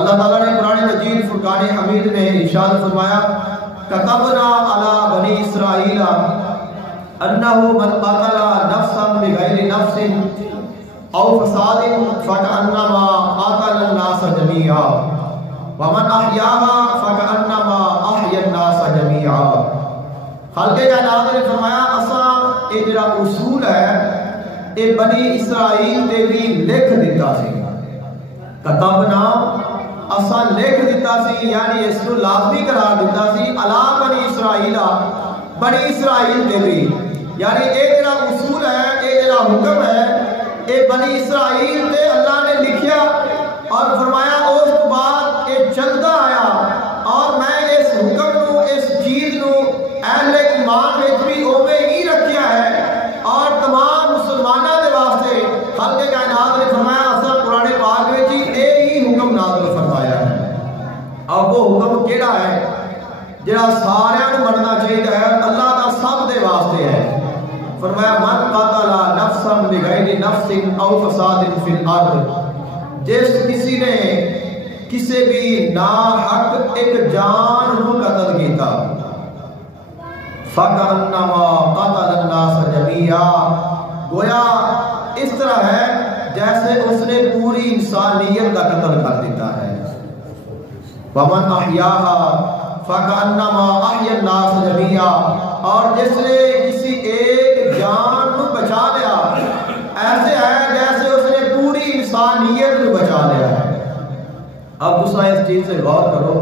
اللہ تعالیٰ نے قرآن مجید فرقان حمید میں ارشاد فرمایا کتبنا علی بنی اسرائیل انہ من قتل نفسا بغیر نفس او فساد فکأنما قتل الناس جميعا ومن احیاها فکأنما احیا الناس جميعا۔ خالق کائنات نے فرمایا اساں یہ جڑا اصول ہے یہ بنی اسرائیل دے بھی لکھ دیتا سی، کتبنا اساں لکھ دیتا سی، یعنی اس کو لازمی قرار دیتا سی علی بنی اسرائیل، بنی اسرائیل دے بھی، یعنی یہ جڑا اصول ہے یہ جڑا حکم ہے یہ بنی اسرائیل دے اللہ نے لکھیا اور فرمایا اس تو بعد یہ چلتا آیا اور میں اس حکم نو اس چیز نو اہل ایمان وچ بھی اوے ہی رکھیا ہے اور تمام مسلمانوں دے واسطے خالق کائنات نے فرمایا اساں قرآن پاک وچ ہی حکم نازل فرمایا ہے۔ اب وہ حکم کیڑا ہے جڑا سارے نوں مننا چاہیے ہے، اللہ دا سب دے واسطے ہے۔ فرمایا من قتل نفسا بغیر نفس او فساد فی الارض، جس کسی نے کسی بھی ناحق ایک جان کو قتل کیتا فَكَأَنَّمَا قَتَلَ النَّاسَ جَمِيعًا، گویا اس طرح ہے جیسے اس نے پوری انسانیت کا قتل کر دیتا ہے۔ وَمَنْ أَحْيَاهَا فَكَأَنَّمَا أَحْيَا النَّاسَ جَمِيعًا، اور جس نے کسی ایک جان کو بچا لیا ایسے ہے جیسے اس نے پوری انسانیت کو بچا لیا ہے۔ اب دوسرا اس چیز سے غور کرو،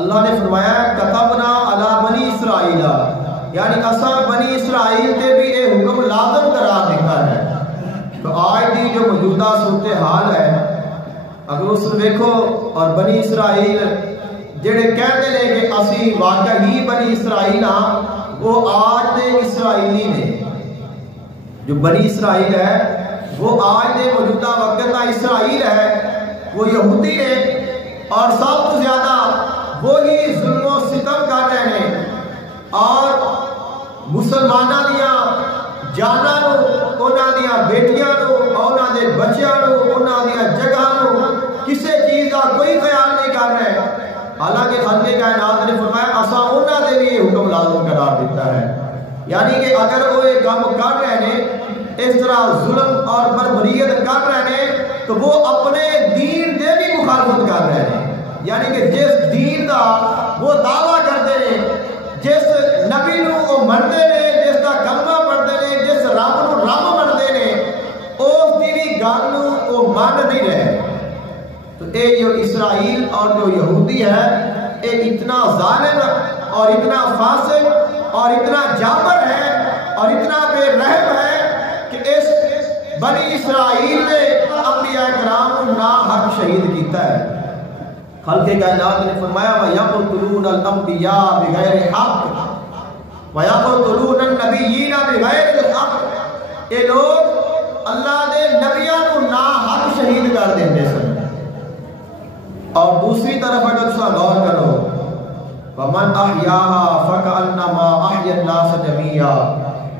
اللہ نے فرمایا کتبنا علی بنی اسرائیل، یعنی اساں بنی اسرائیل تے بھی یہ حکم لازم قرار دیتا ہے۔ تو آج دی جو موجودہ صورتحال ہے اگر اس کو دیکھو اور بنی اسرائیل جڑے کہتے ہیں کہ اسی واقعی بنی اسرائیل ہاں، وہ آج دے اسرائیلی نے، جو بنی اسرائیل ہے وہ آج دے موجودہ وقت کا اسرائیل ہے، وہ یہودی نے اور سب تو زیادہ وہی ظلم و ستم کر رہے ہیں اور مسلمانوں دیا جانا نو، انہاں دیا بیٹیاں نو، انہاں دے بچیاں نو، انہاں دیا جگہ نو کسی چیز کا کوئی خیال نہیں کر رہے، حالانکہ خالق کائنات نے فرمایا اساں انہاں دے بھی حکم لازم قرار دیتا ہے۔ یعنی کہ اگر وہ یہ کام کر رہے ہیں اس طرح ظلم اور بربریت کر رہے ہیں تو وہ اپنے دین دے بھی مخالفت کر رہے ہیں، یعنی کہ جس دین دا وہ دعویٰ کرتے ہیں، جس نبی نو وہ منتے ہیں، جس دا کلمہ پڑھتے ہیں، جس رب نو رب منتے ہیں، اس دی گل نو وہ مان نہیں رہے۔ تو اے جو اسرائیل اور جو یہودی ہے اے اتنا ظالم اور اتنا فاسق اور اتنا جابر ہے اور اتنا بے رحم ہے کہ اس بنی اسرائیل نے انبیاء کرام کو ناحق شہید کیتا ہے۔ خالق کائنات نے فرمایا وَيَقْتُلُونَ الْأَنْبِيَاءَ بِغَيْرِ حَقٍّ وَيَقْتُلُونَ النَّبِيِّينَ بِغَيْرِ الْحَقِّ، یہ لوگ اللہ دے نبیوں کو ناحق شہید کر دیتے سن۔ اور دوسری طرف اگر اس کا غور کرو وَمَنْ أَحْيَاهَا فَكَأَنَّمَا أَحْيَا النَّاسَ جَمِيعًا،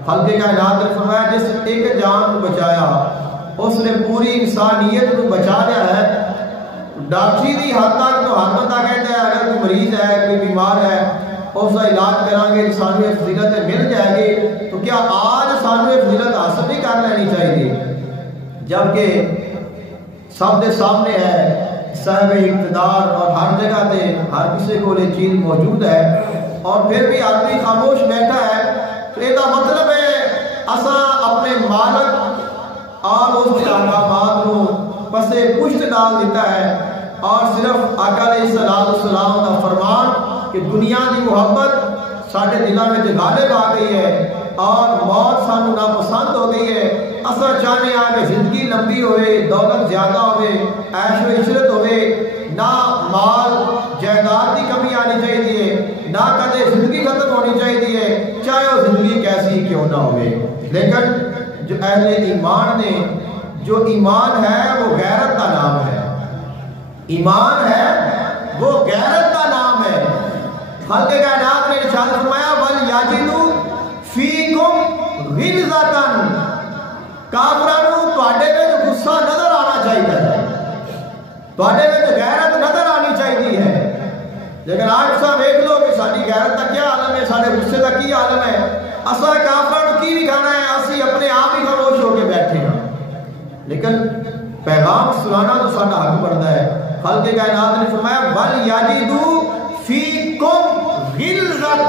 خالق کائنات نے فرمایا جس ایک جان کو بچایا اس نے پوری انسانیت کو بچا لیا ہے۔ ڈاکٹری دی حد تک تو ہر بندہ کہتا ہے اگر کوئی مریض ہے کوئی بیمار ہے اس کا علاج کریں گے سانو یہ فضیلت مل جائے گی، تو کیا آج سانو یہ فضیلت حاصل نہیں کر لینی چاہیے؟ جبکہ سب دے سامنے ہے صاحب اقتدار اور ہر جگہ تے ہر کسی کو یہ چیز موجود ہے اور پھر بھی آدمی خاموش بیٹھا ہے، تو یہ مطلب ہے اساں اپنے مالک اور اس کے احکامات کو پسے پشت ڈال دیتا ہے اور صرف آقا علیہ السلام کا فرمان کہ دنیا کی محبت سارے دلوں میں غالب آ گئی ہے اور موت سانو ناپسند ہو گئی ہے، اساں چاہنے ہیں کہ زندگی لمبی ہوئے، دولت زیادہ ہوئے، عیش و عشرت ہوئے، نہ مال جائیداد کی کمی آنی چاہیے، نہ کدے زندگی ختم ہونی چاہیے، چاہے وہ زندگی کیسی کیوں نہ ہوئے۔ لیکن جو اہل ایمان نے، جو ایمان ہے وہ غیرت کا نام ہے، ایمان ہے وہ غیرت کا نام ہے۔ خالق کائنات نے ارشاد فرمایا وَلْيَجِدُوا فِيكُمْ غِلْظَةً، کافرانو تواڈے وچ غصہ نظر آنا چاہیے، تواڈے وچ غیرت لیکن آج سا دیکھ لو کہ ساری غیرت کا کیا عالم ہے، سارے غصے کا کی عالم ہے، اصا کافروں کی بھی کھانا ہے، اسی اپنے آپ ہی خاموش ہو کے بیٹھے ہیں۔ لیکن پیغام سنانا تو سارا حق بنتا ہے۔ خالق کائنات نے فرمایا وَلْيَجِدُوا فِيكُمْ غِلْظَةً،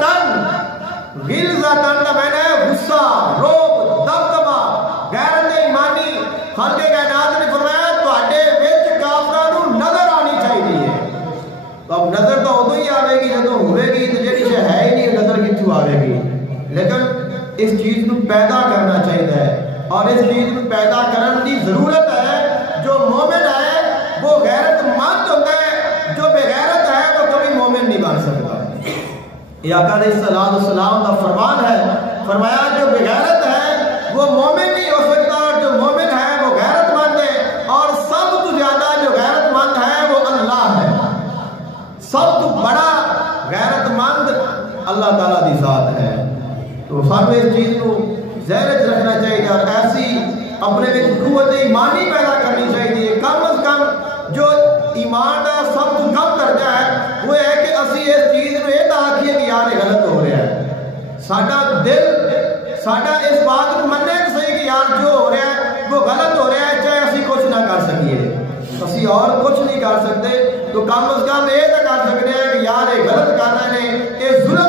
غلظتاً کا معنی ہے غصہ، روب، دبدبا، غیرت ایمانی۔ خالق کائنات نے فرمایا تواڈے وچ کافراں نوں نظر آنی چاہیے۔ تو اب نظر تو ادو ہی آئے گی جدو ہوئے گی، تو جیڑی شے ہے ہی نہیں نظر کتوں آئے گی۔ لیکن اس چیز نو پیدا کرنا چاہیے اور اس چیز نو پیدا کرنے کی ضرورت ہے۔ جو مومن ہے وہ غیرت مند ہوتا ہے، جو بے غیرت ہے وہ کبھی مومن نہیں بن سکتا۔ یہ آقا علیہ السلام کا فرمان ہے، فرمایا جو بے غیرت ہے وہ مومن نہیں ہو سکتا، اور جو مومن ہے وہ غیرت مند ہے، اور سب تو زیادہ جو غیرت مند ہے وہ اللہ ہے۔ سب تو بڑا غیرت مند اللہ تعالیٰ دی ذات ہے۔ تو سب اس چیز کو ذہن چ رکھنا چاہیے اور ایسی اپنے قوت ایمانی پیدا کرنی چاہیے۔ کم از کم جو ایمان کا سب تو کم درجہ ہے وہ ہے کہ اسی اس چیز کو یہ آخیے کہ یار یہ غلط ہو رہا ہے، ساڈا دل ساڈا اس بات کو مننے کہ صحیح کہ یار جو ہو رہا ہے وہ غلط ہو رہا ہے، چاہے اسی کچھ نہ کر سکیے، اسی اور کچھ نہیں کر سکتے، تو کم از کم یہ تو کر سکتے ہیں کہ یار یہ غلط کر رہے ہیں، یہ ظلم